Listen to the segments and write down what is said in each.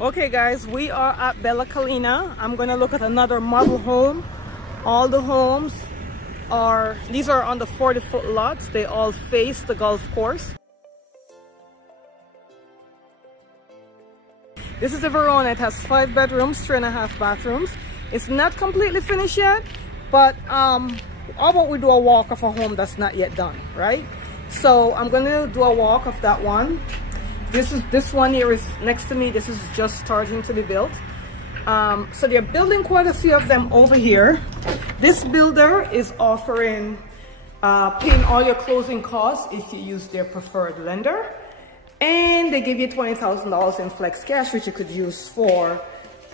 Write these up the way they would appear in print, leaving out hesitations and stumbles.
Okay guys, we are at Bella Collina. I'm gonna look at another model home. All the homes these are on the 40-foot lots. They all face the golf course. This is a Verona. It has 5 bedrooms, 3.5 bathrooms. It's not completely finished yet, but how about we do a walk of a home that's not yet done, right? So I'm gonna do a walk of that one. This one here is next to me. This is just starting to be built. So they're building quite a few of them over here. This builder is offering paying all your closing costs if you use their preferred lender, and they give you $20,000 in flex cash, which you could use for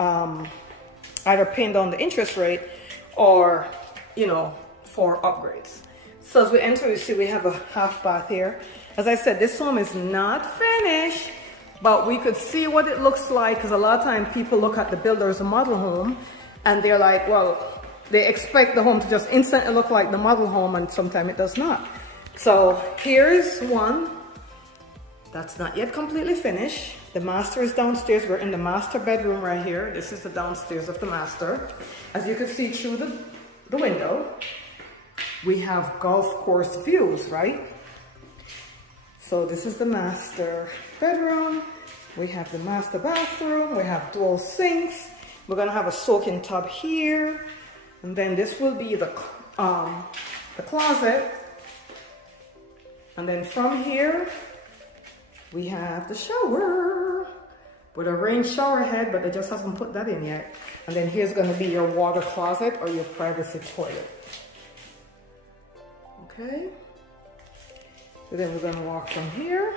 either paying down the interest rate or, you know, for upgrades. So as we enter, you see we have a half bath here. As I said, this home is not finished, but we could see what it looks like, because a lot of times people look at the builder's model home and they're like, well, they expect the home to just instantly look like the model home, and sometimes it does not. So here's one that's not yet completely finished. The master is downstairs. We're in the master bedroom right here. This is the downstairs of the master. As you can see through the window, we have golf course views, right? So this is the master bedroom. We have the master bathroom. We have dual sinks. We're gonna have a soaking tub here. And then this will be the closet. And then from here, we have the shower with a rain shower head, but they just haven't put that in yet. And then here's gonna be your water closet or your privacy toilet. Okay. So then we're gonna walk from here.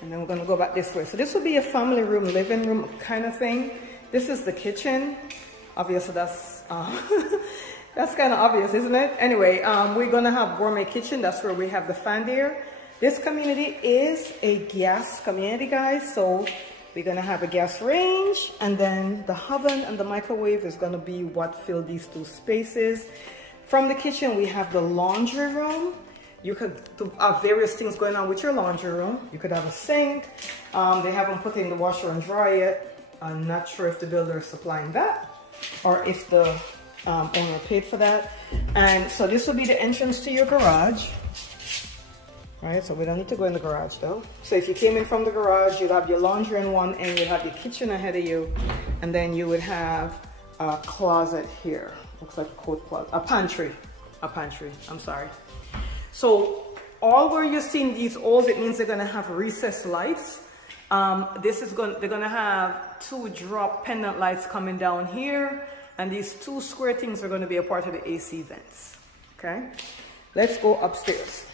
And then we're gonna go back this way. So this will be a family room, living room kind of thing. This is the kitchen. Obviously that's, that's kind of obvious, isn't it? Anyway, we're gonna have gourmet kitchen. That's where we have the fan there. This community is a gas community, guys. So we're gonna have a gas range, and then the oven and the microwave is gonna be what fill these 2 spaces. From the kitchen, we have the laundry room. You could have various things going on with your laundry room. You could have a sink. They haven't put in the washer and dryer yet. I'm not sure if the builder is supplying that or if the owner paid for that. And so this will be the entrance to your garage. Right, so we don't need to go in the garage though. So if you came in from the garage, you'd have your laundry in one end, you'd have your kitchen ahead of you, and then you would have a closet here. Looks like a coat closet, a pantry, I'm sorry. So all where you're seeing these O's, it means they're gonna have recessed lights. They're gonna have 2 drop pendant lights coming down here, and these 2 square things are gonna be a part of the AC vents, okay? Let's go upstairs.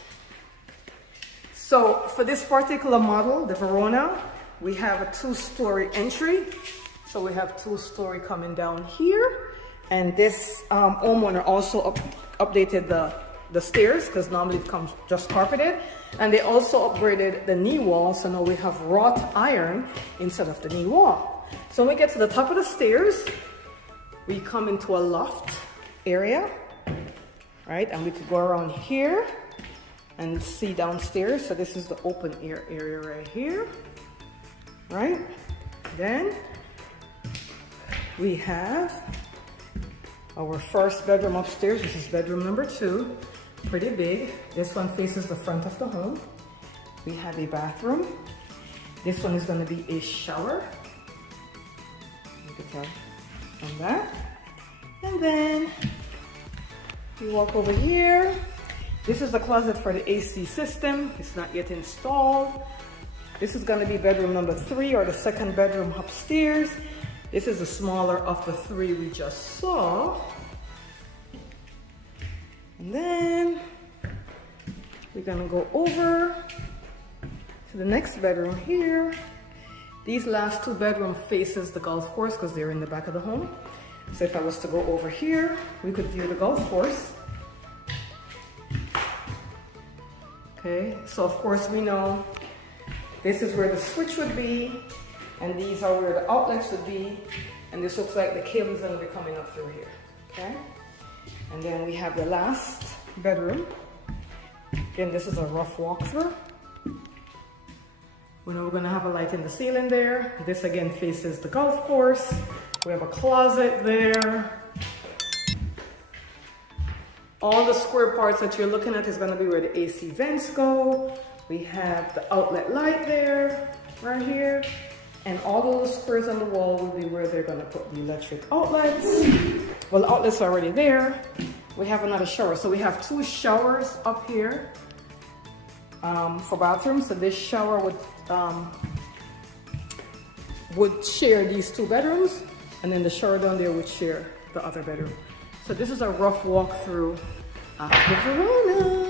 So for this particular model, the Verona, we have a 2-story entry. So we have 2-story coming down here. And this homeowner also updated the stairs, because normally it comes just carpeted. And they also upgraded the knee wall, so now we have wrought iron instead of the knee wall. So when we get to the top of the stairs, we come into a loft area, right? And we could go around here and see downstairs. So this is the open air area right here, right? Then we have our first bedroom upstairs. This is bedroom number 2, pretty big. This one faces the front of the home. We have a bathroom. This one is gonna be a shower. You can tell from that. And then we walk over here. This is the closet for the AC system. It's not yet installed. This is gonna be bedroom number 3, or the 2nd bedroom upstairs. This is the smaller of the 3 we just saw. And then we're gonna go over to the next bedroom here. These last 2 bedrooms faces the golf course because they're in the back of the home. So if I was to go over here, we could view the golf course. Okay, so of course we know this is where the switch would be, and these are where the outlets would be, and this looks like the cable's gonna be coming up through here, okay? And then we have the last bedroom. Again, this is a rough walkthrough. We know we're gonna have a light in the ceiling there. This again faces the golf course. We have a closet there. All the square parts that you're looking at is gonna be where the AC vents go. We have the outlet light there, right here. And all those squares on the wall will be where they're gonna put the electric outlets. Well, the outlets are already there. We have another shower. So we have 2 showers up here for bathrooms. So this shower would share these 2 bedrooms. And then the shower down there would share the other bedroom. So this is a rough walkthrough of the Verona.